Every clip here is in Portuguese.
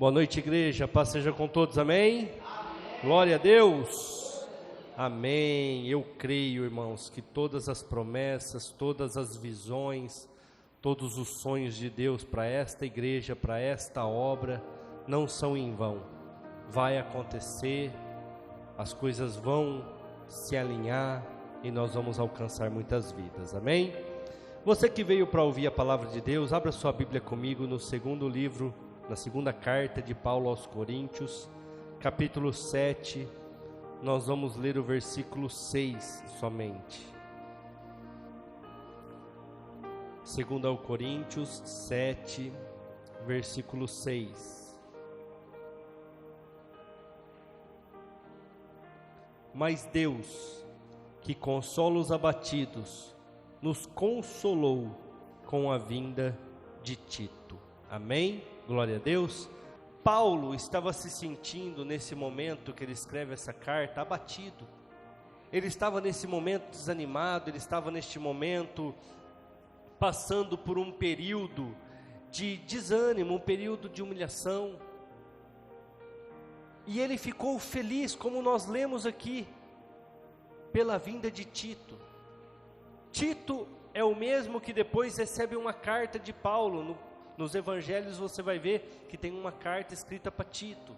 Boa noite, igreja. Paz seja com todos, amém? Glória a Deus. Amém. Eu creio, irmãos, que todas as promessas, todas as visões, todos os sonhos de Deus para esta igreja, para esta obra, não são em vão. Vai acontecer, as coisas vão se alinhar e nós vamos alcançar muitas vidas, amém? Você que veio para ouvir a palavra de Deus, abra sua Bíblia comigo no segundo livro, na segunda carta de Paulo aos Coríntios, capítulo 7, nós vamos ler o versículo 6 somente. 2 aos Coríntios 7, versículo 6. Mas Deus, que consola os abatidos, nos consolou com a vinda de Tito. Amém? Glória a Deus. Paulo estava se sentindo nesse momento que ele escreve essa carta abatido. Ele estava nesse momento desanimado, ele estava neste momento passando por um período de desânimo, um período de humilhação. E ele ficou feliz, como nós lemos aqui, pela vinda de Tito. Tito é o mesmo que depois recebe uma carta de Paulo. Nos evangelhos você vai ver que tem uma carta escrita para Tito.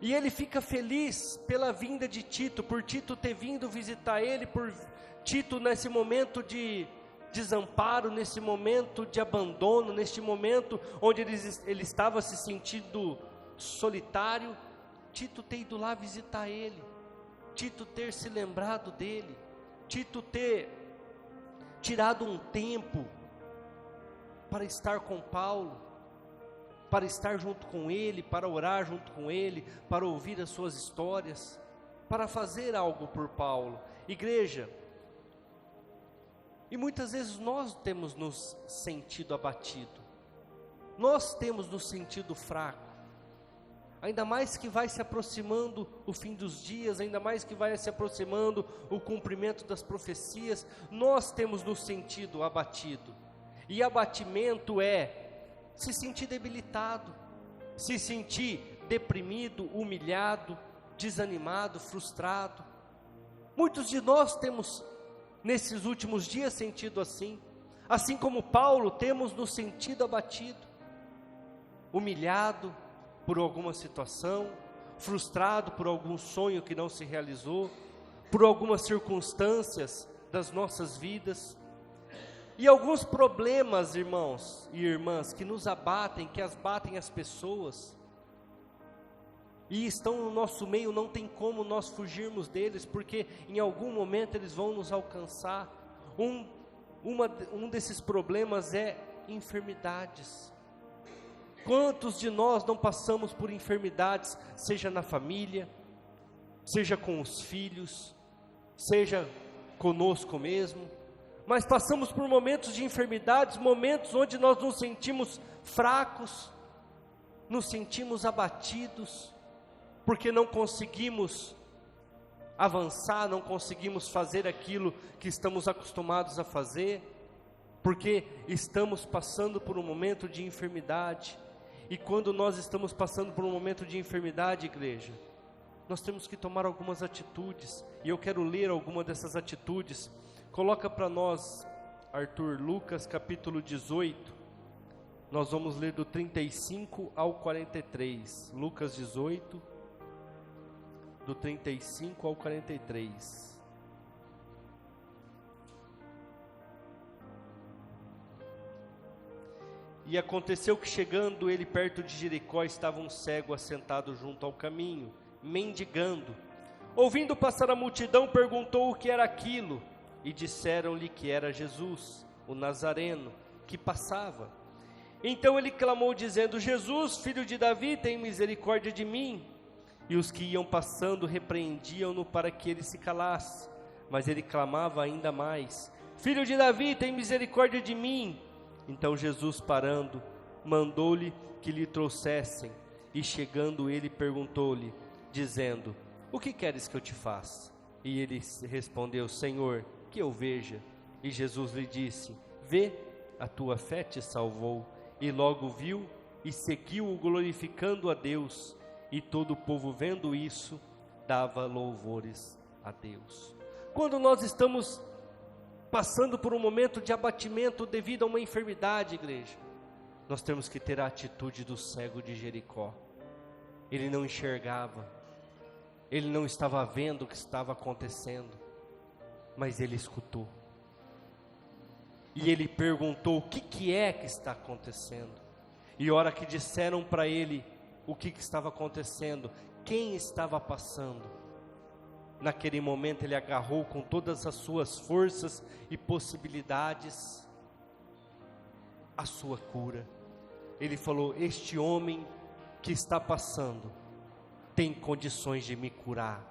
E ele fica feliz pela vinda de Tito, por Tito ter vindo visitar ele, por Tito nesse momento de desamparo, nesse momento de abandono, neste momento onde ele estava se sentindo solitário, Tito ter ido lá visitar ele, Tito ter se lembrado dele, Tito ter tirado um tempo para estar com Paulo, para estar junto com ele, para orar junto com ele, para ouvir as suas histórias, para fazer algo por Paulo. Igreja, e muitas vezes nós temos nos sentido abatido, nós temos nos sentido fraco, ainda mais que vai se aproximando o fim dos dias, ainda mais que vai se aproximando o cumprimento das profecias, nós temos nos sentido abatido. E abatimento é se sentir debilitado, se sentir deprimido, humilhado, desanimado, frustrado. Muitos de nós temos nesses últimos dias sentido assim como Paulo temos nos sentido abatido, humilhado por alguma situação, frustrado por algum sonho que não se realizou, por algumas circunstâncias das nossas vidas. E alguns problemas, irmãos e irmãs, que nos abatem, que abatem as pessoas, e estão no nosso meio, não tem como nós fugirmos deles, porque em algum momento eles vão nos alcançar. Um desses problemas é enfermidades. Quantos de nós não passamos por enfermidades, seja na família, seja com os filhos, seja conosco mesmo, mas passamos por momentos de enfermidades, momentos onde nós nos sentimos fracos, nos sentimos abatidos, porque não conseguimos avançar, não conseguimos fazer aquilo que estamos acostumados a fazer, porque estamos passando por um momento de enfermidade. E quando nós estamos passando por um momento de enfermidade, igreja, nós temos que tomar algumas atitudes, e eu quero ler alguma dessas atitudes. Coloca para nós, Arthur, Lucas capítulo 18, nós vamos ler do 35 ao 43, Lucas 18, do 35 ao 43. E aconteceu que chegando ele perto de Jericó, estava um cego assentado junto ao caminho, mendigando. Ouvindo passar a multidão, perguntou o que era aquilo, e disseram-lhe que era Jesus, o Nazareno, que passava. Então ele clamou dizendo: Jesus, filho de Davi, tem misericórdia de mim. E os que iam passando repreendiam-no para que ele se calasse, mas ele clamava ainda mais: Filho de Davi, tem misericórdia de mim. Então Jesus, parando, mandou-lhe que lhe trouxessem, e chegando ele perguntou-lhe, dizendo: O que queres que eu te faça? E ele respondeu: Senhor, que eu veja. E Jesus lhe disse: Vê, a tua fé te salvou. E logo viu e seguiu-o glorificando a Deus, e todo o povo vendo isso, dava louvores a Deus. Quando nós estamos passando por um momento de abatimento devido a uma enfermidade, igreja, nós temos que ter a atitude do cego de Jericó. Ele não enxergava, ele não estava vendo o que estava acontecendo, mas ele escutou. E ele perguntou: o que é que está acontecendo? E a hora que disseram para ele o que estava acontecendo, quem estava passando, naquele momento ele agarrou com todas as suas forças e possibilidades a sua cura. Ele falou: este homem que está passando tem condições de me curar.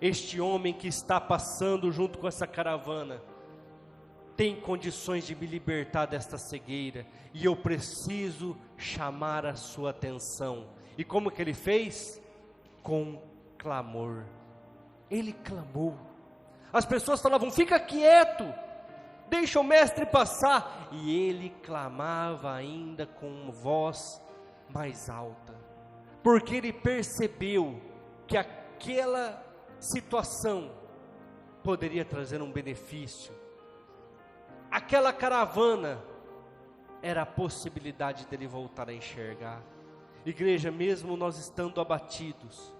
Este homem que está passando junto com essa caravana tem condições de me libertar desta cegueira, e eu preciso chamar a sua atenção. E como que ele fez? Com clamor. Ele clamou. As pessoas falavam: fica quieto, deixa o mestre passar. E ele clamava ainda com voz mais alta, porque ele percebeu que aquela situação poderia trazer um benefício. Aquela caravana era a possibilidade dele voltar a enxergar. Igreja, mesmo nós estando abatidos,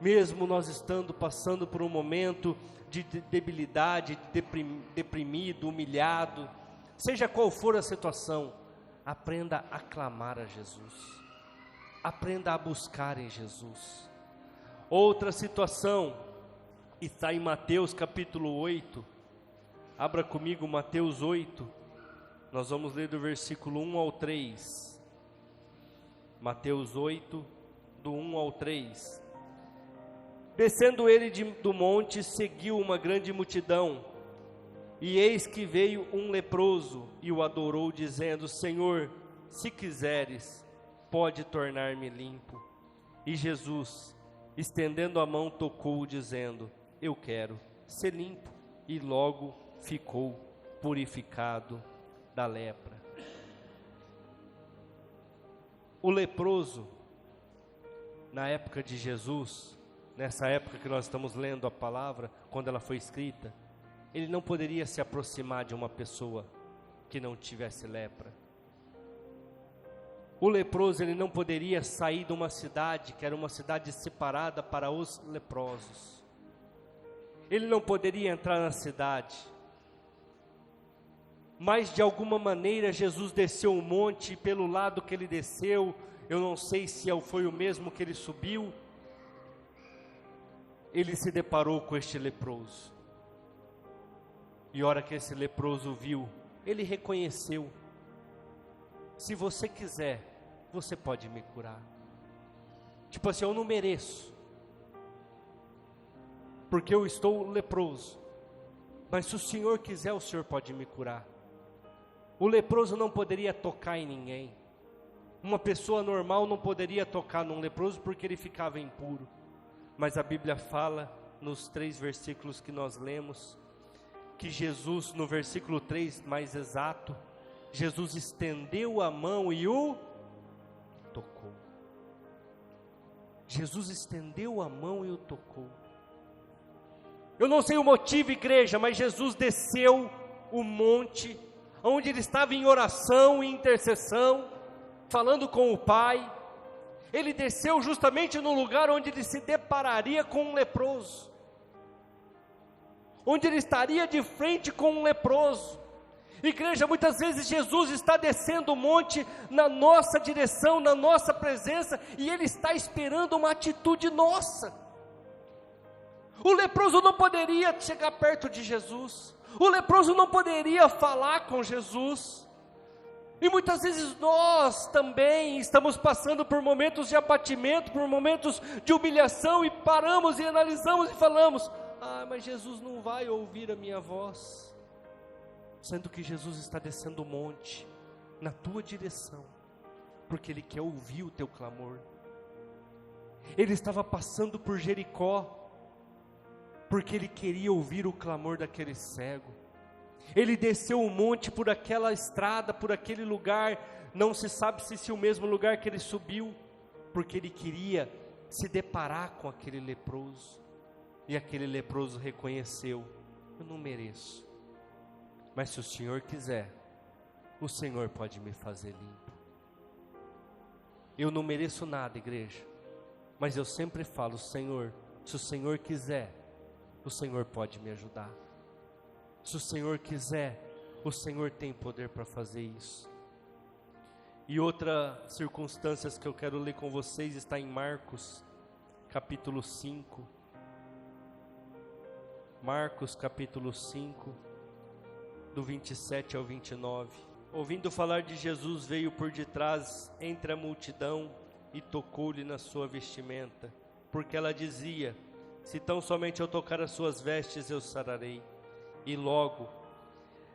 mesmo nós estando passando por um momento de debilidade, deprimido, humilhado, seja qual for a situação, aprenda a clamar a Jesus, aprenda a buscar em Jesus. Outra situação está em Mateus capítulo 8, abra comigo Mateus 8, nós vamos ler do versículo 1 ao 3, Mateus 8, do 1 ao 3, descendo ele do monte, seguiu uma grande multidão, e eis que veio um leproso, e o adorou, dizendo: Senhor, se quiseres, pode tornar-me limpo. E Jesus, estendendo a mão, tocou-o, dizendo: eu quero ser limpo. E logo ficou purificado da lepra. O leproso, na época de Jesus, nessa época que nós estamos lendo a palavra, quando ela foi escrita, ele não poderia se aproximar de uma pessoa que não tivesse lepra. O leproso, ele não poderia sair de uma cidade, que era uma cidade separada para os leprosos. Ele não poderia entrar na cidade. Mas de alguma maneira Jesus desceu um monte, e pelo lado que ele desceu, eu não sei se foi o mesmo que ele subiu, ele se deparou com este leproso. E a hora que esse leproso viu, ele reconheceu: se você quiser, você pode me curar. Tipo assim, eu não mereço, porque eu estou leproso, mas se o Senhor quiser, o Senhor pode me curar. O leproso não poderia tocar em ninguém. Uma pessoa normal não poderia tocar num leproso, porque ele ficava impuro. Mas a Bíblia fala, nos 3 versículos que nós lemos, que Jesus, no versículo 3 mais exato, Jesus estendeu a mão e o tocou. Jesus estendeu a mão e o tocou. Eu não sei o motivo, igreja, mas Jesus desceu o monte, onde ele estava em oração e intercessão, falando com o Pai. Ele desceu justamente no lugar onde ele se depararia com um leproso, onde ele estaria de frente com um leproso. Igreja, muitas vezes Jesus está descendo o monte na nossa direção, na nossa presença, e Ele está esperando uma atitude nossa. O leproso não poderia chegar perto de Jesus, o leproso não poderia falar com Jesus, e muitas vezes nós também estamos passando por momentos de abatimento, por momentos de humilhação, e paramos e analisamos e falamos: mas Jesus não vai ouvir a minha voz, sendo que Jesus está descendo o monte na tua direção, porque Ele quer ouvir o teu clamor. Ele estava passando por Jericó, porque Ele queria ouvir o clamor daquele cego. Ele desceu o monte por aquela estrada, por aquele lugar, não se sabe se o mesmo lugar que ele subiu, porque ele queria se deparar com aquele leproso, e aquele leproso reconheceu: eu não mereço, mas se o Senhor quiser, o Senhor pode me fazer limpo. Eu não mereço nada, igreja, mas eu sempre falo: Senhor, se o Senhor quiser, o Senhor pode me ajudar. Se o Senhor quiser, o Senhor tem poder para fazer isso. E outra circunstância que eu quero ler com vocês está em Marcos, capítulo 5. Marcos, capítulo 5, do 27 ao 29. Ouvindo falar de Jesus, veio por detrás entre a multidão e tocou-lhe na sua vestimenta, porque ela dizia: se tão somente eu tocar as suas vestes, eu sararei. E logo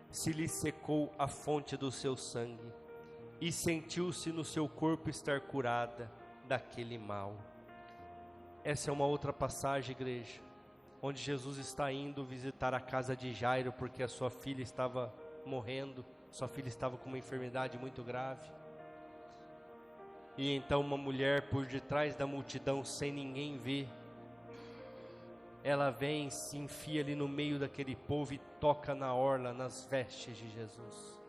se lhe secou a fonte do seu sangue, e sentiu-se no seu corpo estar curada daquele mal. Essa é uma outra passagem, igreja, onde Jesus está indo visitar a casa de Jairo, porque a sua filha estava morrendo, sua filha estava com uma enfermidade muito grave. E então uma mulher por detrás da multidão, sem ninguém ver, ela vem, se enfia ali no meio daquele povo e toca na orla, nas vestes de Jesus.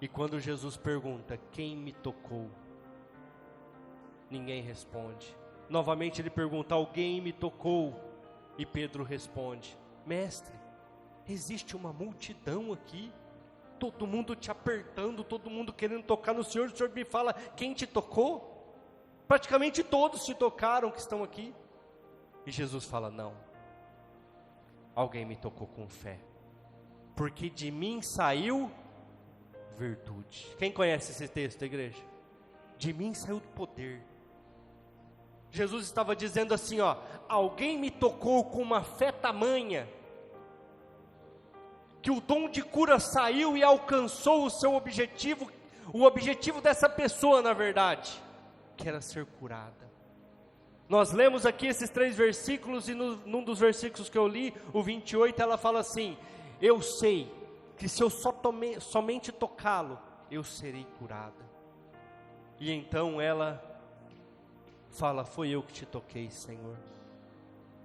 E quando Jesus pergunta: quem me tocou? Ninguém responde. Novamente ele pergunta: alguém me tocou? E Pedro responde: mestre, existe uma multidão aqui, todo mundo te apertando, todo mundo querendo tocar no Senhor, o Senhor me fala: quem te tocou? Praticamente todos te tocaram que estão aqui. E Jesus fala: não, alguém me tocou com fé, porque de mim saiu virtude. Quem conhece esse texto, igreja? De mim saiu poder. Jesus estava dizendo assim, ó: alguém me tocou com uma fé tamanha, que o dom de cura saiu e alcançou o seu objetivo, o objetivo dessa pessoa, na verdade, que era ser curada. Nós lemos aqui esses 3 versículos, e num dos versículos que eu li, o 28, ela fala assim: eu sei que se eu somente tocá-lo, eu serei curada. E então ela fala: foi eu que te toquei, Senhor.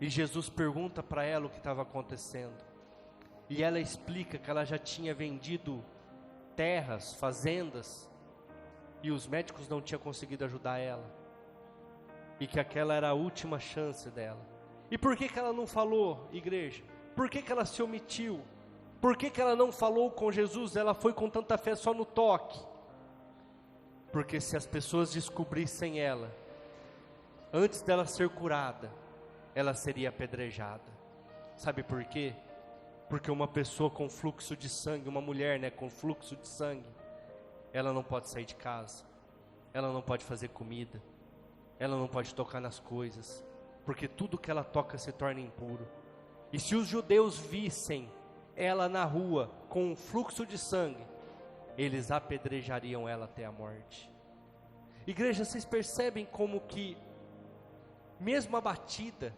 E Jesus pergunta para ela o que estava acontecendo, e ela explica que ela já tinha vendido terras, fazendas, e os médicos não tinham conseguido ajudar ela, e que aquela era a última chance dela. E por que ela não falou, igreja? Por que ela se omitiu? Por que ela não falou com Jesus? Ela foi com tanta fé só no toque. Porque se as pessoas descobrissem ela, antes dela ser curada, ela seria apedrejada. Sabe por quê? Porque uma pessoa com fluxo de sangue, uma mulher, né, com fluxo de sangue, ela não pode sair de casa, ela não pode fazer comida, ela não pode tocar nas coisas, porque tudo que ela toca se torna impuro. E se os judeus vissem ela na rua com um fluxo de sangue, eles apedrejariam ela até a morte. Igreja, vocês percebem como que, mesmo abatida,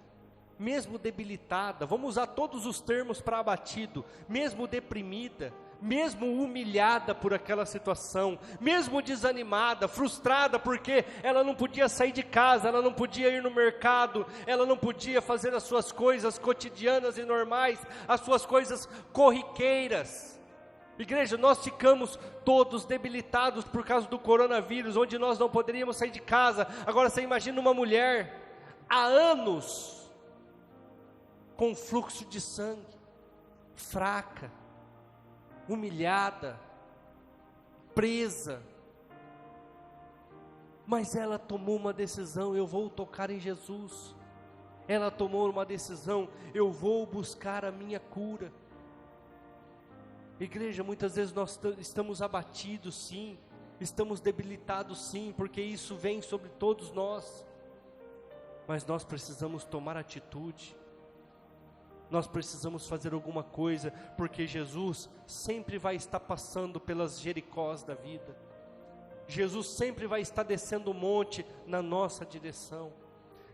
mesmo debilitada, vamos usar todos os termos para abatido, mesmo deprimida, mesmo humilhada por aquela situação, mesmo desanimada, frustrada, porque ela não podia sair de casa, ela não podia ir no mercado, ela não podia fazer as suas coisas cotidianas e normais, as suas coisas corriqueiras. Igreja, nós ficamos todos debilitados por causa do coronavírus, onde nós não poderíamos sair de casa. Agora você imagina uma mulher há anos com fluxo de sangue, fraca, humilhada, presa, mas ela tomou uma decisão: eu vou tocar em Jesus. Ela tomou uma decisão: eu vou buscar a minha cura. Igreja, muitas vezes nós estamos abatidos, sim, estamos debilitados, sim, porque isso vem sobre todos nós, mas nós precisamos tomar atitude. Nós precisamos fazer alguma coisa, porque Jesus sempre vai estar passando pelas Jericós da vida. Jesus sempre vai estar descendo o monte na nossa direção.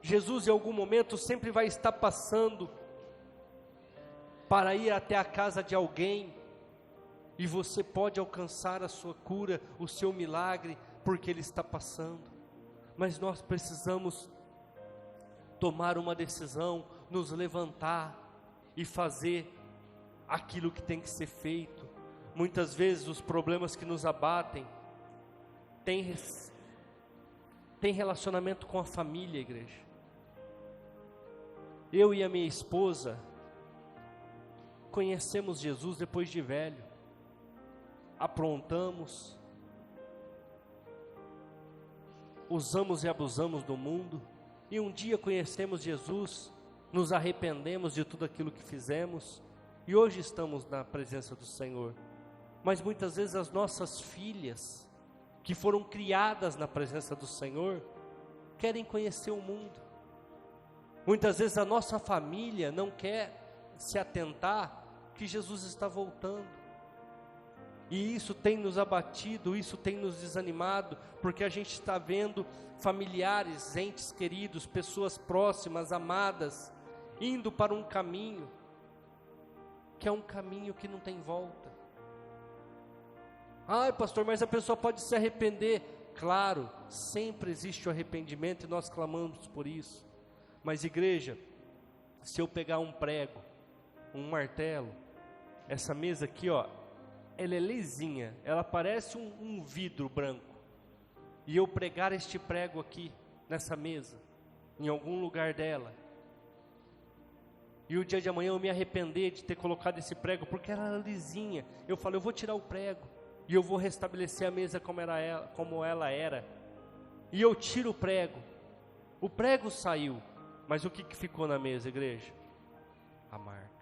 Jesus em algum momento sempre vai estar passando. para ir até a casa de alguém, e você pode alcançar a sua cura, o seu milagre, porque ele está passando. Mas nós precisamos tomar uma decisão, nos levantar e fazer aquilo que tem que ser feito. Muitas vezes os problemas que nos abatem têm relacionamento com a família, igreja. Eu e a minha esposa conhecemos Jesus depois de velho, aprontamos, usamos e abusamos do mundo, e um dia conhecemos Jesus, nos arrependemos de tudo aquilo que fizemos, e hoje estamos na presença do Senhor. Mas muitas vezes as nossas filhas, que foram criadas na presença do Senhor, querem conhecer o mundo. Muitas vezes a nossa família não quer se atentar que Jesus está voltando. E isso tem nos abatido, isso tem nos desanimado, porque a gente está vendo familiares, entes queridos, pessoas próximas, amadas, indo para um caminho, que é um caminho que não tem volta. Ai, pastor, mas a pessoa pode se arrepender. Claro, sempre existe o arrependimento e nós clamamos por isso. Mas igreja, se eu pegar um prego, um martelo, essa mesa aqui, ó, ela é lisinha, ela parece um vidro branco, e eu pregar este prego aqui, nessa mesa, em algum lugar dela, e o dia de amanhã eu me arrepender de ter colocado esse prego, porque ela era lisinha, eu falo, eu vou tirar o prego, e eu vou restabelecer a mesa como ela era, e eu tiro o prego saiu, mas o que ficou na mesa, igreja? A marca.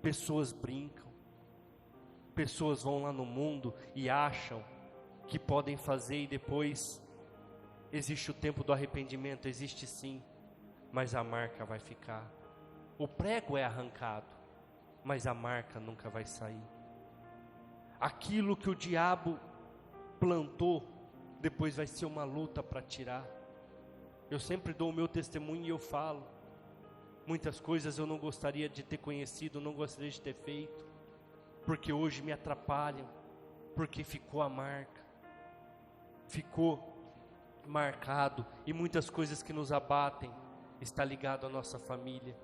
Pessoas brincam, pessoas vão lá no mundo e acham que podem fazer, e depois existe o tempo do arrependimento, existe sim, mas a marca vai ficar. O prego é arrancado, mas a marca nunca vai sair. Aquilo que o diabo plantou, depois vai ser uma luta para tirar. Eu sempre dou o meu testemunho e eu falo, muitas coisas eu não gostaria de ter conhecido, não gostaria de ter feito, porque hoje me atrapalham, porque ficou a marca, ficou marcado, e muitas coisas que nos abatem, está ligado à nossa família,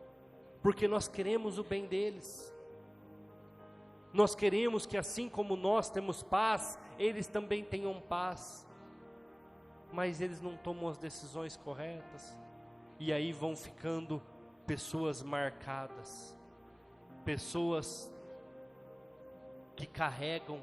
porque nós queremos o bem deles, nós queremos que assim como nós temos paz, eles também tenham paz, mas eles não tomam as decisões corretas, e aí vão ficando pessoas marcadas, pessoas que carregam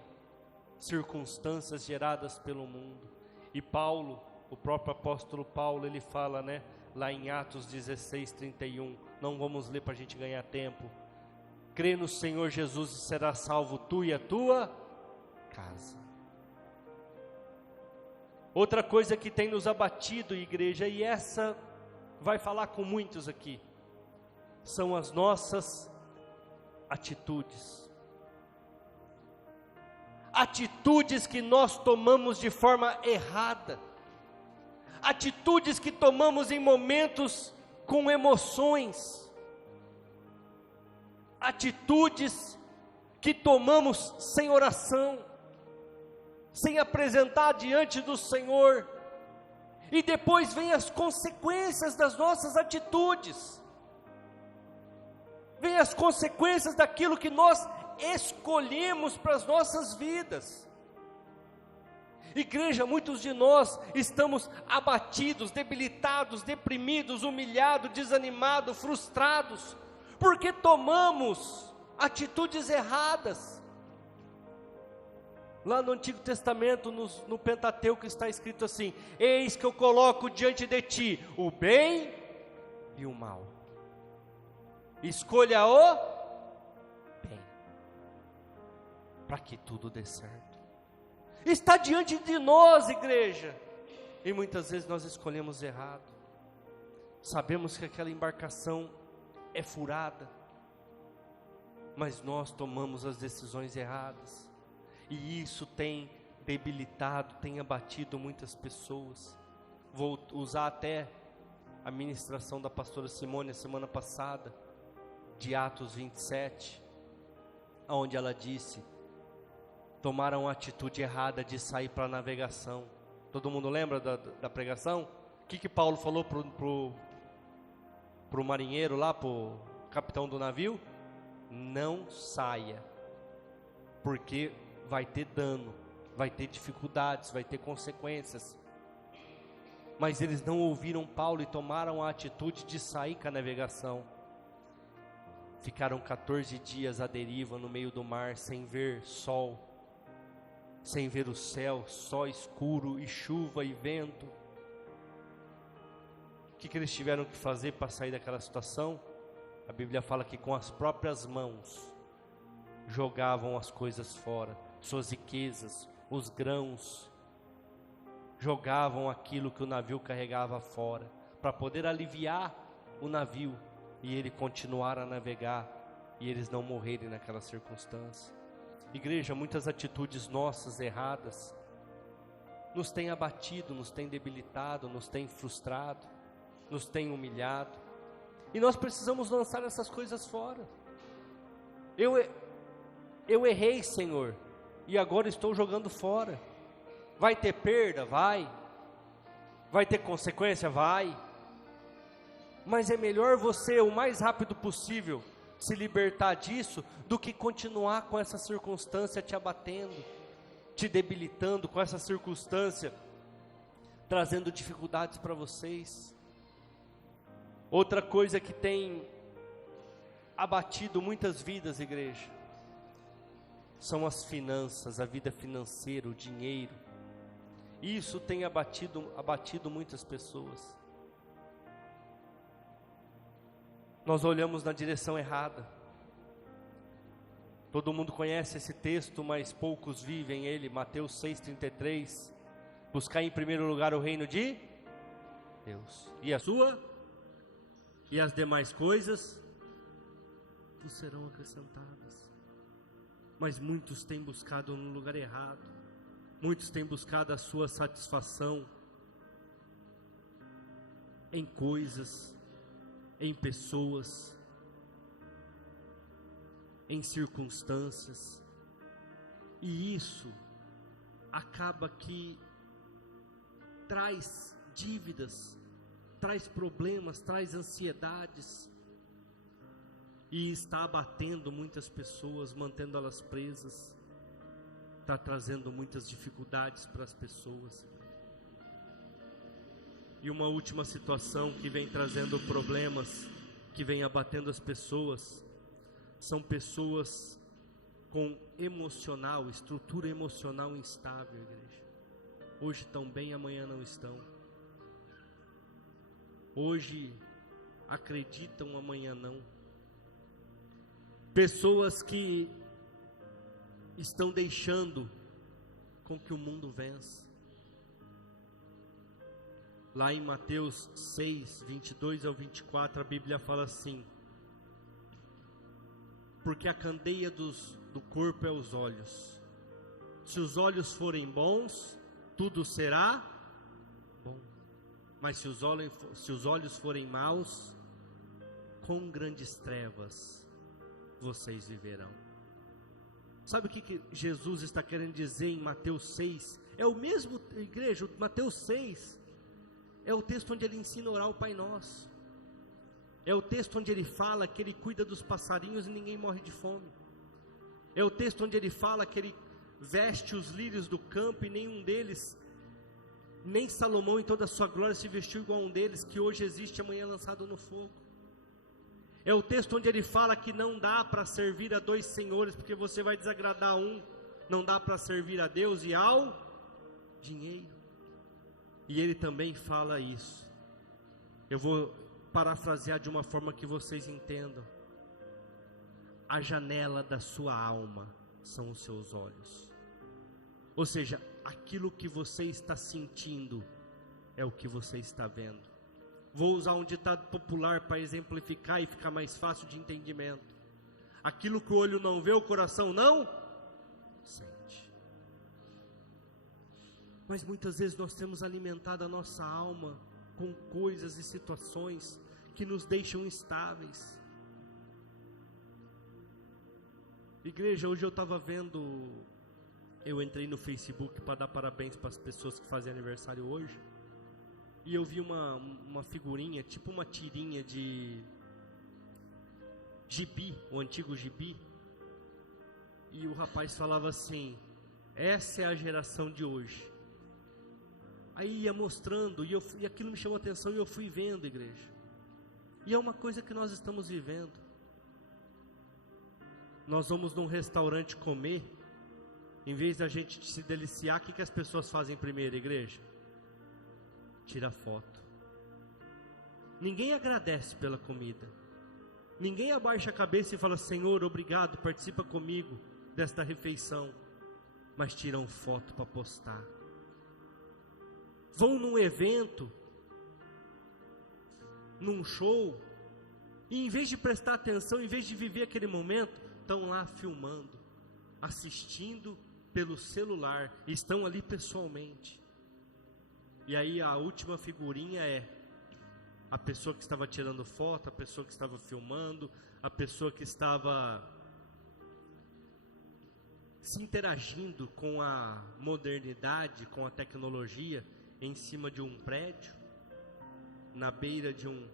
circunstâncias geradas pelo mundo. E Paulo, o próprio apóstolo Paulo, ele fala, né, lá em Atos 16:31, não vamos ler para a gente ganhar tempo: crê no Senhor Jesus e será salvo tu e a tua casa. Outra coisa que tem nos abatido, igreja, e essa vai falar com muitos aqui, são as nossas atitudes. Atitudes que nós tomamos de forma errada, atitudes que tomamos em momentos com emoções, atitudes que tomamos sem oração, sem apresentar diante do Senhor, e depois vem as consequências das nossas atitudes, vem as consequências daquilo que nós escolhemos para as nossas vidas. Igreja, muitos de nós estamos abatidos, debilitados, deprimidos, humilhados, desanimados, frustrados, porque tomamos atitudes erradas. Lá no Antigo Testamento, no Pentateuco, está escrito assim: eis que eu coloco diante de ti o bem e o mal, escolha o bem, para que tudo dê certo. Está diante de nós, igreja, e muitas vezes nós escolhemos errado. Sabemos que aquela embarcação é furada, mas nós tomamos as decisões erradas, e isso tem debilitado, tem abatido muitas pessoas. Vou usar até a ministração da pastora Simone a semana passada, de Atos 27, onde ela disse: tomaram a atitude errada de sair para a navegação. Todo mundo lembra da pregação? O que Paulo falou pro marinheiro lá, pro capitão do navio? Não saia, porque vai ter dano, vai ter dificuldades, vai ter consequências. Mas eles não ouviram Paulo e tomaram a atitude de sair com a navegação. Ficaram 14 dias à deriva no meio do mar, sem ver sol, sem ver o céu, só escuro e chuva e vento. O que eles tiveram que fazer para sair daquela situação? A Bíblia fala que com as próprias mãos jogavam as coisas fora, suas riquezas, os grãos, jogavam aquilo que o navio carregava fora, para poder aliviar o navio e ele continuar a navegar e eles não morrerem naquela circunstância. Igreja, muitas atitudes nossas erradas nos têm abatido, nos têm debilitado, nos têm frustrado, nos têm humilhado, e nós precisamos lançar essas coisas fora. Eu errei, Senhor, e agora estou jogando fora. Vai ter perda? Vai. Vai ter consequência? Vai. Mas é melhor você, o mais rápido possível, se libertar disso, do que continuar com essa circunstância te abatendo, te debilitando, com essa circunstância trazendo dificuldades para vocês. Outra coisa que tem abatido muitas vidas, igreja, são as finanças, a vida financeira, o dinheiro. Isso tem abatido muitas pessoas. Nós olhamos na direção errada. Todo mundo conhece esse texto, mas poucos vivem ele. Mateus 6,33. Buscar em primeiro lugar o reino de Deus e a sua, e as demais coisas vos serão acrescentadas. Mas muitos têm buscado no lugar errado. Muitos têm buscado a sua satisfação em coisas, em pessoas, em circunstâncias. E isso acaba que traz dívidas, traz problemas, traz ansiedades. E está abatendo muitas pessoas, mantendo elas presas. Está trazendo muitas dificuldades para as pessoas. E uma última situação que vem trazendo problemas, que vem abatendo as pessoas, são pessoas com estrutura emocional instável, igreja. Hoje estão bem, amanhã não estão. Hoje acreditam, amanhã não. Pessoas que estão deixando com que o mundo vença. Lá em Mateus 6, 22 ao 24, a Bíblia fala assim: porque a candeia do corpo é os olhos. Se os olhos forem bons, tudo será bom. Mas se os olhos forem maus, com grandes trevas vocês viverão. Sabe o que Jesus está querendo dizer em Mateus 6? É o mesmo, igreja, Mateus 6 é o texto onde ele ensina a orar o Pai Nosso. É o texto onde ele fala que ele cuida dos passarinhos e ninguém morre de fome. É o texto onde ele fala que ele veste os lírios do campo e nenhum deles, nem Salomão em toda a sua glória se vestiu igual a um deles, que hoje existe, amanhã é lançado no fogo. É o texto onde ele fala que não dá para servir a dois senhores, porque você vai desagradar um. Não dá para servir a Deus e ao dinheiro. E ele também fala isso. Eu vou parafrasear de uma forma que vocês entendam. A janela da sua alma são os seus olhos. Ou seja, aquilo que você está sentindo é o que você está vendo. Vou usar um ditado popular para exemplificar e ficar mais fácil de entendimento. Aquilo que o olho não vê, o coração não sente. Mas muitas vezes nós temos alimentado a nossa alma com coisas e situações que nos deixam instáveis. Igreja, hoje eu estava vendo, eu entrei no Facebook para dar parabéns para as pessoas que fazem aniversário hoje, e eu vi uma figurinha, tipo uma tirinha de gibi, o antigo gibi, e o rapaz falava assim: essa é a geração de hoje. Aí ia mostrando, e aquilo me chamou a atenção, e eu fui vendo, igreja, e é uma coisa que nós estamos vivendo. Nós vamos num restaurante comer, em vez da gente se deliciar, o que as pessoas fazem primeiro, igreja? Tira foto. Ninguém agradece pela comida, ninguém abaixa a cabeça e fala: Senhor, obrigado, participa comigo desta refeição. Mas tiram foto para postar. Vão num evento, num show, e em vez de prestar atenção, em vez de viver aquele momento, estão lá filmando, assistindo pelo celular, estão ali pessoalmente. E aí a última figurinha é a pessoa que estava tirando foto, a pessoa que estava filmando, a pessoa que estava se interagindo com a modernidade, com a tecnologia, em cima de um prédio, na beira de um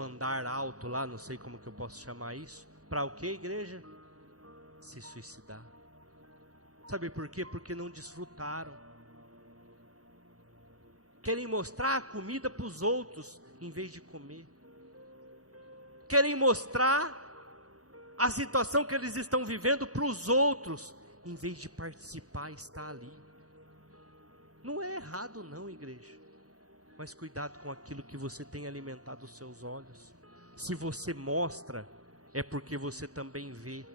andar alto lá, não sei como que eu posso chamar isso. Para o que, igreja? Se suicidar. Sabe por quê? Porque não desfrutaram. Querem mostrar a comida para os outros, em vez de comer. Querem mostrar a situação que eles estão vivendo para os outros, em vez de participar, estar ali. Não é errado não, igreja, mas cuidado com aquilo que você tem alimentado os seus olhos. Se você mostra, é porque você também vê.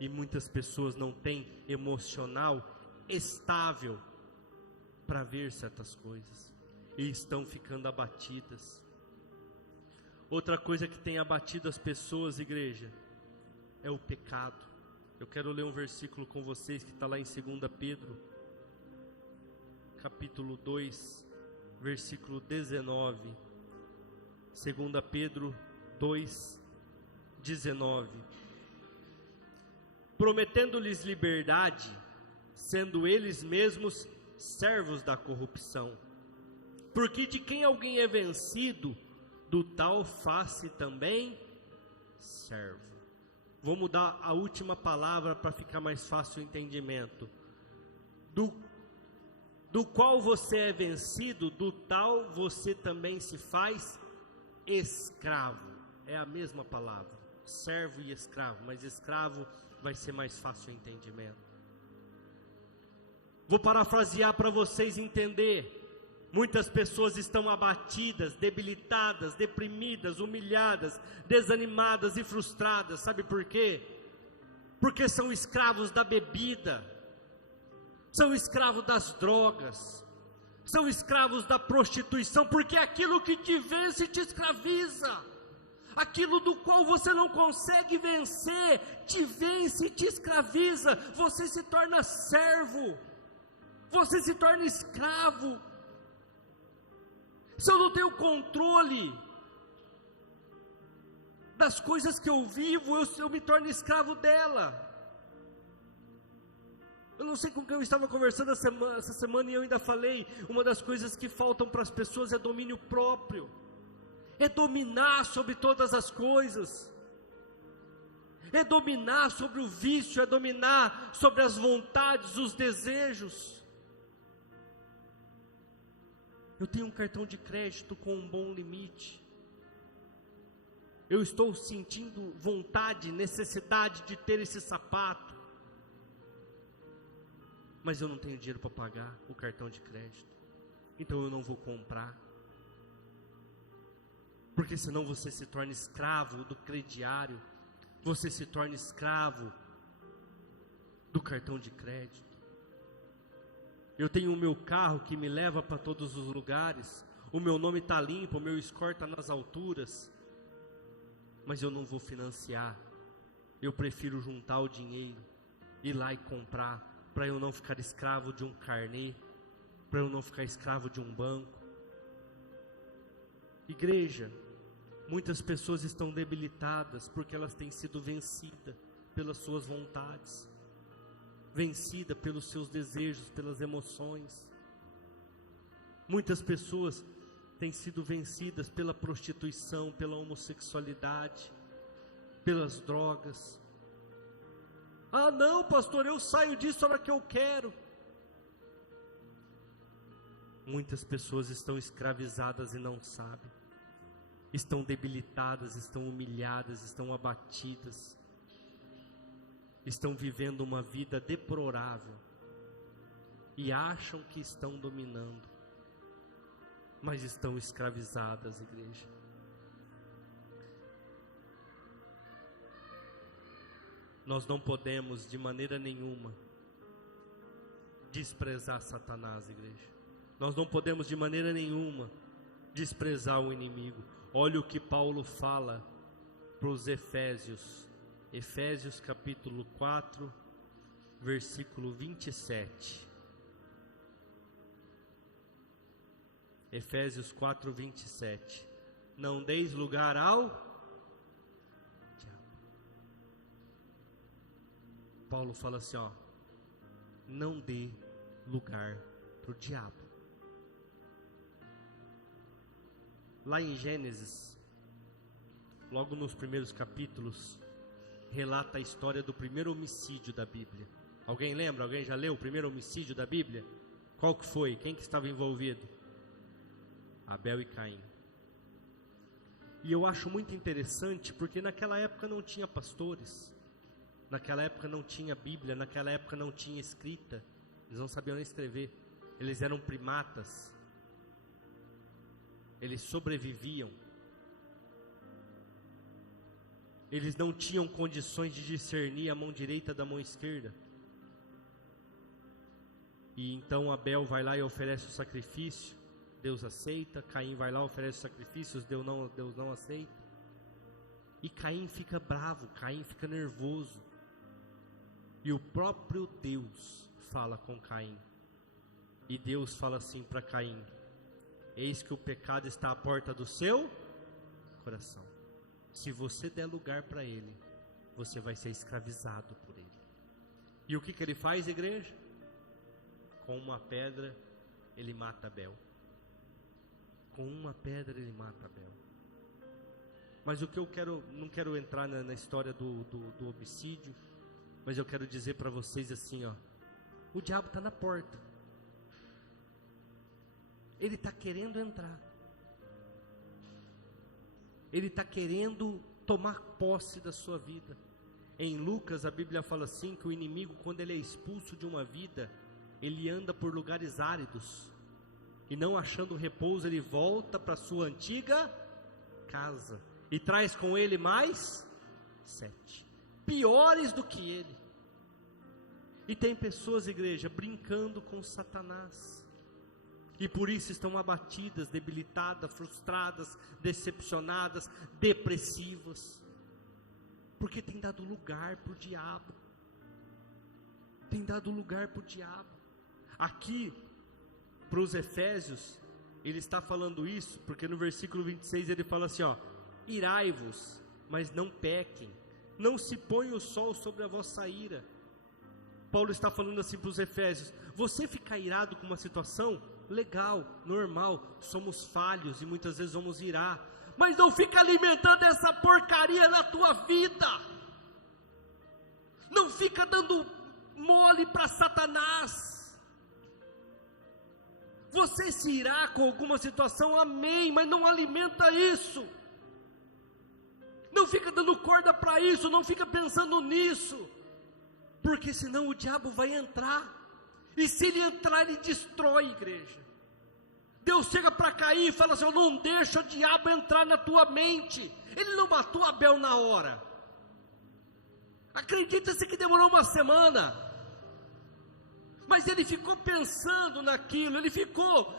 E muitas pessoas não têm emocional estável para ver certas coisas, e estão ficando abatidas. Outra coisa que tem abatido as pessoas, igreja, é o pecado. Eu quero ler um versículo com vocês que está lá em 2 Pedro, capítulo 2, versículo 19. 2 Pedro 2, 19. Prometendo-lhes liberdade, sendo eles mesmos servos da corrupção. Porque de quem alguém é vencido, do tal faz-se também servo. Vou mudar a última palavra para ficar mais fácil o entendimento. Do qual você é vencido, do tal você também se faz escravo. É a mesma palavra, servo e escravo, mas escravo vai ser mais fácil o entendimento. Vou parafrasear para vocês entenderem. Muitas pessoas estão abatidas, debilitadas, deprimidas, humilhadas, desanimadas e frustradas. Sabe por quê? Porque são escravos da bebida, são escravos das drogas, são escravos da prostituição, porque aquilo que te vence te escraviza. Aquilo do qual você não consegue vencer, te vence e te escraviza. Você se torna servo, você se torna escravo. Se eu não tenho controle das coisas que eu vivo, eu me torno escravo dela. Eu não sei com quem eu estava conversando essa semana, e eu ainda falei, uma das coisas que faltam para as pessoas é domínio próprio, é dominar sobre todas as coisas, é dominar sobre o vício, é dominar sobre as vontades, os desejos. Eu tenho um cartão de crédito com um bom limite, eu estou sentindo vontade, necessidade de ter esse sapato, mas eu não tenho dinheiro para pagar o cartão de crédito, então eu não vou comprar, porque senão você se torna escravo do crediário, você se torna escravo do cartão de crédito. Eu tenho o meu carro que me leva para todos os lugares, o meu nome está limpo, o meu score está nas alturas, mas eu não vou financiar, eu prefiro juntar o dinheiro, ir lá e comprar para eu não ficar escravo de um carnê, para eu não ficar escravo de um banco. Igreja, muitas pessoas estão debilitadas porque elas têm sido vencidas pelas suas vontades, vencida pelos seus desejos, pelas emoções. Muitas pessoas têm sido vencidas pela prostituição, pela homossexualidade, pelas drogas. Ah não, pastor, eu saio disso a hora que eu quero. Muitas pessoas estão escravizadas e não sabem, estão debilitadas, estão humilhadas, estão abatidas, estão vivendo uma vida deplorável e acham que estão dominando, mas estão escravizadas, igreja. Nós não podemos de maneira nenhuma desprezar Satanás, igreja. Nós não podemos de maneira nenhuma desprezar o inimigo. Olha o que Paulo fala para os Efésios. Efésios capítulo 4, versículo 27. Efésios 4, 27. Não deis lugar ao diabo. Paulo fala assim, ó, não dê lugar para o diabo. Lá em Gênesis, logo nos primeiros capítulos, relata a história do primeiro homicídio da Bíblia. Alguém lembra? Alguém já leu o primeiro homicídio da Bíblia? Qual que foi? Quem que estava envolvido? Abel e Caim. E eu acho muito interessante, porque naquela época não tinha pastores, naquela época não tinha Bíblia, naquela época não tinha escrita, eles não sabiam nem escrever, eles eram primatas, eles sobreviviam, eles não tinham condições de discernir a mão direita da mão esquerda. E então Abel vai lá e oferece o sacrifício, Deus aceita. Caim vai lá, oferece sacrifícios, Deus não aceita. E Caim fica bravo, Caim fica nervoso. E o próprio Deus fala com Caim. E Deus fala assim para Caim: eis que o pecado está à porta do seu coração. Se você der lugar para ele, você vai ser escravizado por ele. E o que ele faz, igreja? Com uma pedra ele mata Abel. Com uma pedra ele mata Abel. Mas o que eu quero, não quero entrar na história do homicídio, mas eu quero dizer para vocês assim, ó, o diabo está na porta. Ele está querendo entrar. Ele está querendo tomar posse da sua vida. Em Lucas a Bíblia fala assim, que o inimigo, quando ele é expulso de uma vida, ele anda por lugares áridos, e não achando repouso, ele volta para sua antiga casa, e traz com ele mais 7, piores do que ele. E tem pessoas, igreja, brincando com Satanás, e por isso estão abatidas, debilitadas, frustradas, decepcionadas, depressivas, porque tem dado lugar para o diabo. Tem dado lugar para o diabo. Aqui, para os Efésios, ele está falando isso, porque no versículo 26 ele fala assim, ó: irai-vos, mas não pequem, não se ponha o sol sobre a vossa ira. Paulo está falando assim para os Efésios: você ficar irado com uma situação, legal, normal, somos falhos e muitas vezes vamos irar, mas não fica alimentando essa porcaria na tua vida, não fica dando mole para Satanás. Você se irá com alguma situação, amém, mas não alimenta isso, não fica dando corda para isso, não fica pensando nisso, porque senão o diabo vai entrar, e se ele entrar, ele destrói, igreja. Deus chega para Caim e fala assim: não deixa o diabo entrar na tua mente. Ele não matou Abel na hora, acredita-se que demorou uma semana, mas ele ficou pensando naquilo, ele ficou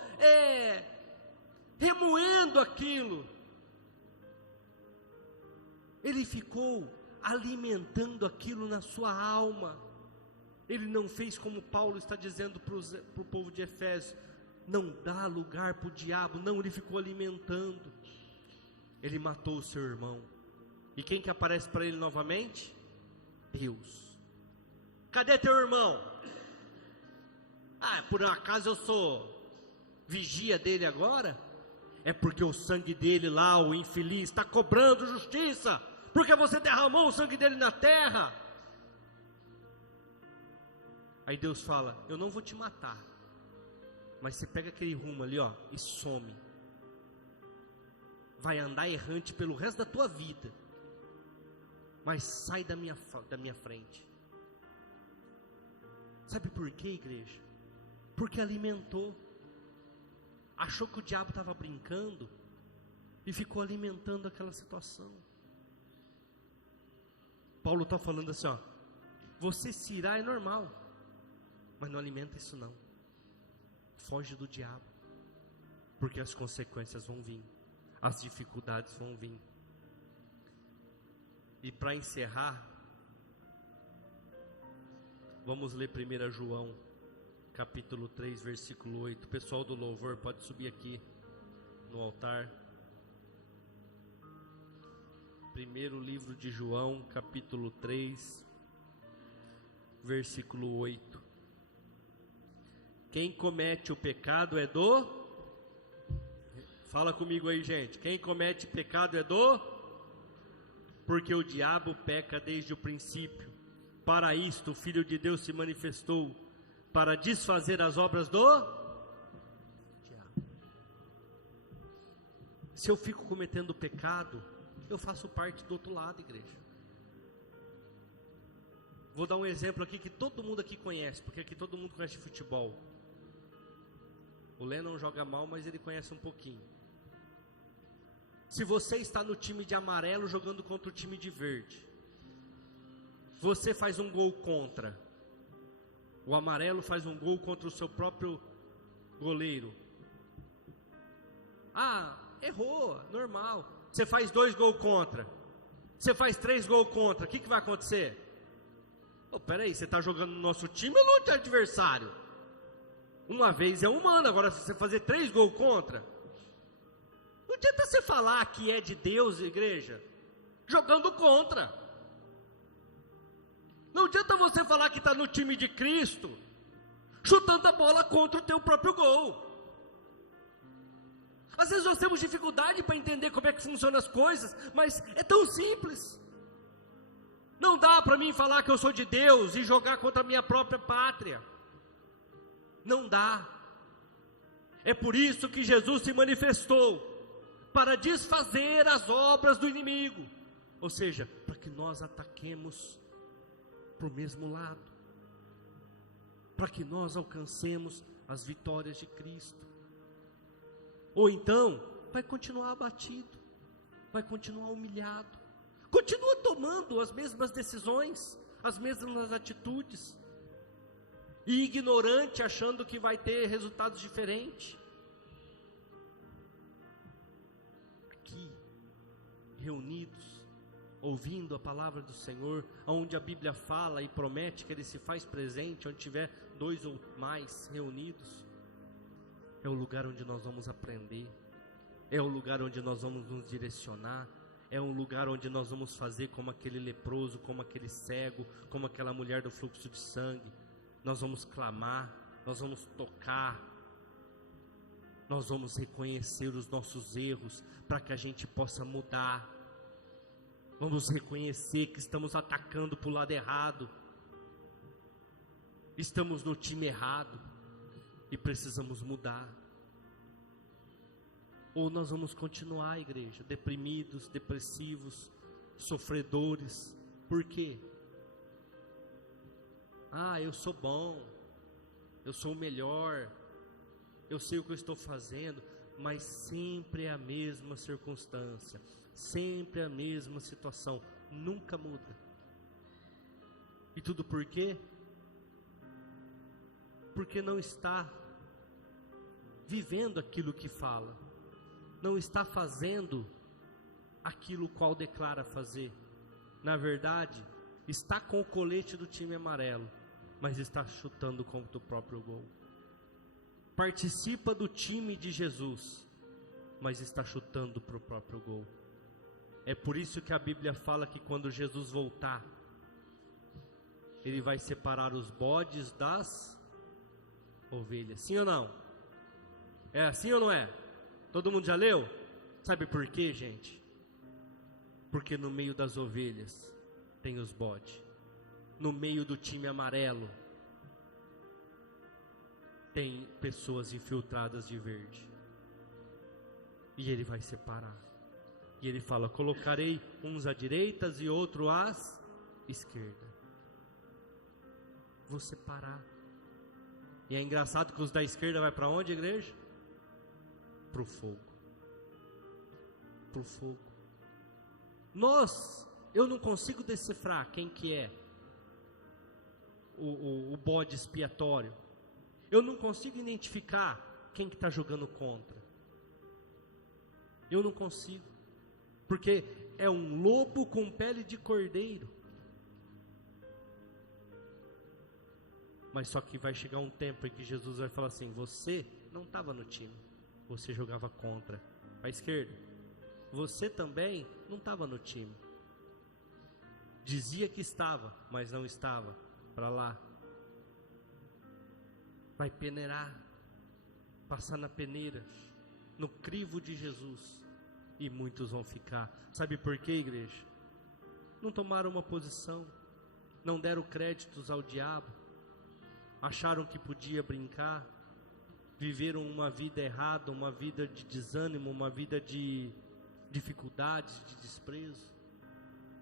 remoendo aquilo, ele ficou alimentando aquilo na sua alma. Ele não fez como Paulo está dizendo para o povo de Efésio: não dá lugar para o diabo. Não, ele ficou alimentando. Ele matou o seu irmão. E quem que aparece para ele novamente? Deus. Cadê teu irmão? Ah, por acaso eu sou vigia dele agora? É porque o sangue dele lá, o infeliz, está cobrando justiça, porque você derramou o sangue dele na terra. Aí Deus fala: eu não vou te matar, mas você pega aquele rumo ali, ó, e some. Vai andar errante pelo resto da tua vida, mas sai da minha frente. Sabe por quê, igreja? Porque alimentou. Achou que o diabo estava brincando e ficou alimentando aquela situação. Paulo está falando assim, ó: você se irá é normal, mas não alimenta isso não. Foge do diabo, porque as consequências vão vir, as dificuldades vão vir. E para encerrar, vamos ler 1 João capítulo 3, versículo 8. O pessoal do louvor pode subir aqui no altar. Primeiro livro de João, capítulo 3, versículo 8. Quem comete o pecado é do... Fala comigo aí, gente. Quem comete pecado é do... Porque o diabo peca desde o princípio. Para isto o Filho de Deus se manifestou, para desfazer as obras do diabo. Se eu fico cometendo pecado, eu faço parte do outro lado, igreja. Vou dar um exemplo aqui que todo mundo aqui conhece, porque aqui todo mundo conhece futebol. O Lennon joga mal, mas ele conhece um pouquinho. Se você está no time de amarelo jogando contra o time de verde, você faz um gol contra. O amarelo faz um gol contra o seu próprio goleiro. Ah, errou, normal. Você faz 2 gols contra. Você faz 3 gols contra. O que vai acontecer? Oh, peraí, você está jogando no nosso time ou no outro adversário? Uma vez é humano, agora se você fazer 3 gols contra, não adianta você falar que é de Deus, igreja, jogando contra. Não adianta você falar que está no time de Cristo, chutando a bola contra o teu próprio gol. Às vezes nós temos dificuldade para entender como é que funcionam as coisas, mas é tão simples. Não dá para mim falar que eu sou de Deus e jogar contra a minha própria pátria. Não dá. É por isso que Jesus se manifestou, para desfazer as obras do inimigo. Ou seja, para que nós ataquemos para o mesmo lado, para que nós alcancemos as vitórias de Cristo. Ou então, vai continuar abatido, vai continuar humilhado, continua tomando as mesmas decisões, as mesmas atitudes, e ignorante, achando que vai ter resultados diferentes. Aqui, reunidos, ouvindo a palavra do Senhor, onde a Bíblia fala e promete que Ele se faz presente, onde tiver 2 ou mais reunidos, é o lugar onde nós vamos aprender, é o lugar onde nós vamos nos direcionar, é um lugar onde nós vamos fazer como aquele leproso, como aquele cego, como aquela mulher do fluxo de sangue. Nós vamos clamar, nós vamos tocar, nós vamos reconhecer os nossos erros, para que a gente possa mudar. Vamos reconhecer que estamos atacando para o lado errado, estamos no time errado e precisamos mudar. Ou nós vamos continuar, igreja, deprimidos, depressivos, sofredores. Por quê? Ah, eu sou bom, eu sou o melhor, eu sei o que eu estou fazendo, mas sempre é a mesma circunstância, sempre a mesma situação, nunca muda. E tudo por quê? Porque não está vivendo aquilo que fala, não está fazendo aquilo qual declara fazer. Na verdade, está com o colete do time amarelo, mas está chutando contra o próprio gol. Participa do time de Jesus, mas está chutando para o próprio gol. É por isso que a Bíblia fala que quando Jesus voltar, Ele vai separar os bodes das ovelhas. Sim ou não? É assim ou não é? Todo mundo já leu? Sabe por quê, gente? Porque no meio das ovelhas tem os bodes. No meio do time amarelo tem pessoas infiltradas de verde. E Ele vai separar. E Ele fala: colocarei uns à direita e outros à esquerda. Vou separar. E é engraçado que os da esquerda vai para onde, igreja? Para o fogo. Para o fogo. Eu não consigo decifrar quem que é o bode expiatório. Eu não consigo identificar quem que está jogando contra. Eu não consigo. Porque é um lobo com pele de cordeiro. Mas só que vai chegar um tempo em que Jesus vai falar assim: você não estava no time, você jogava contra, para a esquerda. Você também não estava no time. Dizia que estava, mas não estava, para lá. Vai peneirar, passar na peneira, no crivo de Jesus. E muitos vão ficar. Sabe por quê, igreja? Não tomaram uma posição, não deram créditos ao diabo, acharam que podia brincar, viveram uma vida errada, uma vida de desânimo, uma vida de dificuldades, de desprezo,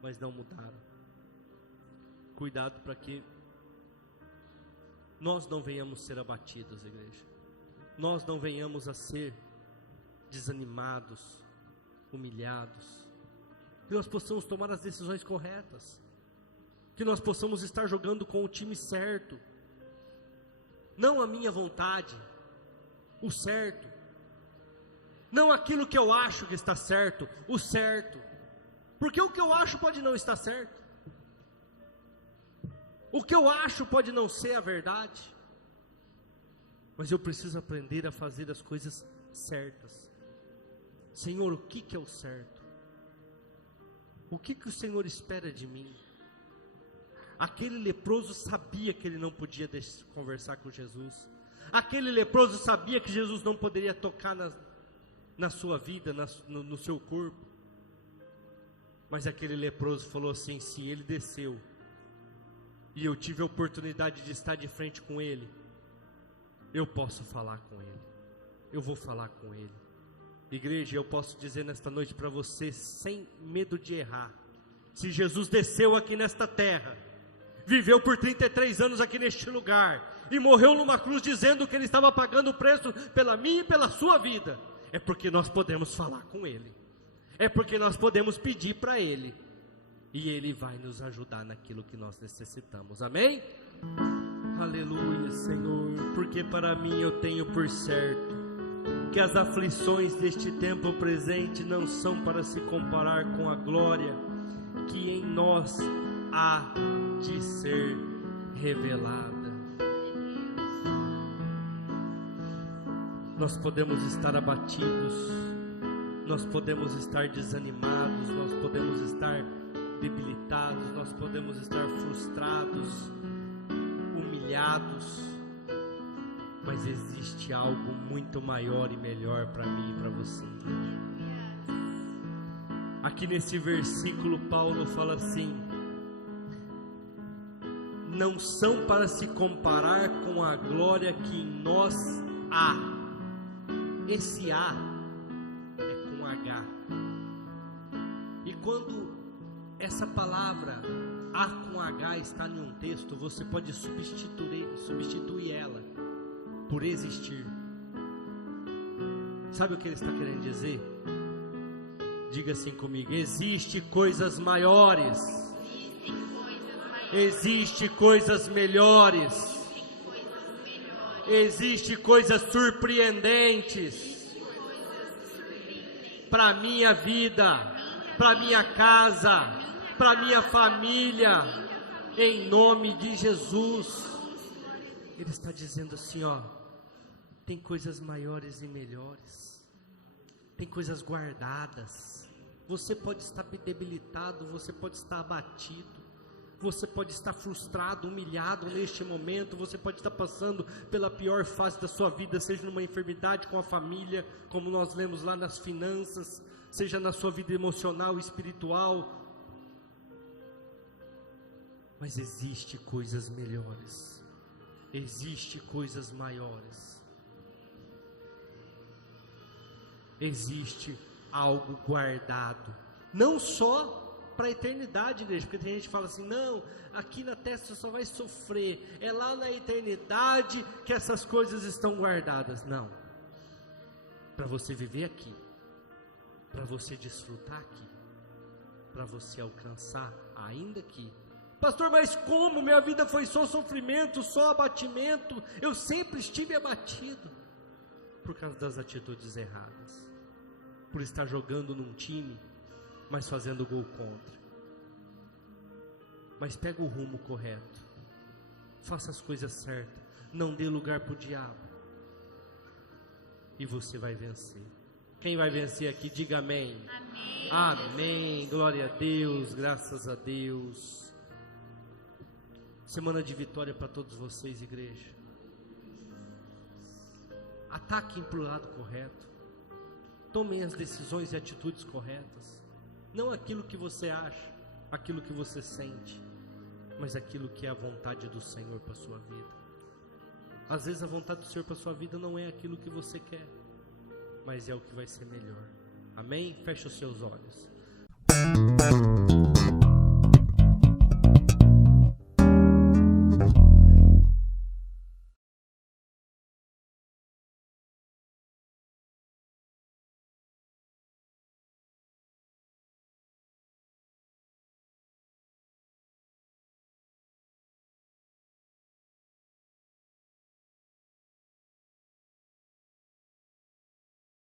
mas não mudaram. Cuidado para que nós não venhamos ser abatidos, igreja. Nós não venhamos a ser desanimados, humilhados. Que nós possamos tomar as decisões corretas. Que nós possamos estar jogando com o time certo. Não a minha vontade, o certo. Não aquilo que eu acho que está certo, o certo. Porque o que eu acho pode não estar certo. O que eu acho pode não ser a verdade. Mas eu preciso aprender a fazer as coisas certas. Senhor, o que é o certo? O que o Senhor espera de mim? Aquele leproso sabia que ele não podia conversar com Jesus. Aquele leproso sabia que Jesus não poderia tocar na sua vida, no seu corpo. Mas aquele leproso falou assim: se ele desceu e eu tive a oportunidade de estar de frente com ele, eu posso falar com ele. Eu vou falar com ele. Igreja, eu posso dizer nesta noite para você, sem medo de errar: se Jesus desceu aqui nesta terra, viveu por 33 anos aqui neste lugar, e morreu numa cruz dizendo que Ele estava pagando o preço pela minha e pela sua vida, é porque nós podemos falar com Ele, é porque nós podemos pedir para Ele, e Ele vai nos ajudar naquilo que nós necessitamos, amém? Aleluia, Senhor, porque para mim eu tenho por certo que as aflições deste tempo presente não são para se comparar com a glória que em nós há de ser revelada. Nós podemos estar abatidos, nós podemos estar desanimados, nós podemos estar debilitados, nós podemos estar frustrados, humilhados, mas existe algo muito maior e melhor para mim e para você. Aqui nesse versículo Paulo fala assim: não são para se comparar com a glória que em nós há. Esse há é com H. E quando essa palavra há com H está em um texto, você pode substituir ela por existir. Sabe o que ele está querendo dizer? Diga assim comigo: existe coisas maiores, existe coisas melhores, existe coisas surpreendentes para minha vida, para minha casa, para minha família, em nome de Jesus. Ele está dizendo assim, ó, tem coisas maiores e melhores, tem coisas guardadas. Você pode estar debilitado, você pode estar abatido, você pode estar frustrado, humilhado neste momento, você pode estar passando pela pior fase da sua vida, seja numa enfermidade com a família, como nós lemos lá nas finanças, seja na sua vida emocional, espiritual. Mas existe coisas melhores, existe coisas maiores, existe algo guardado, não só para a eternidade, igreja, porque tem gente que fala assim, não, aqui na terra você só vai sofrer, é lá na eternidade que essas coisas estão guardadas. Não, para você viver aqui, para você desfrutar aqui, para você alcançar ainda aqui. Pastor, mas como? Minha vida foi só sofrimento, só abatimento, eu sempre estive abatido, por causa das atitudes erradas, por estar jogando num time, mas fazendo gol contra. Mas pega o rumo correto, faça as coisas certas, não dê lugar para o diabo, e você vai vencer. Quem vai vencer aqui, diga amém. Amém. Amém, glória a Deus, graças a Deus. Semana de vitória para todos vocês, igreja. Ataquem para o lado correto, tomem as decisões e atitudes corretas, não aquilo que você acha, aquilo que você sente, mas aquilo que é a vontade do Senhor para a sua vida. Às vezes a vontade do Senhor para a sua vida não é aquilo que você quer, mas é o que vai ser melhor. Amém? Feche os seus olhos.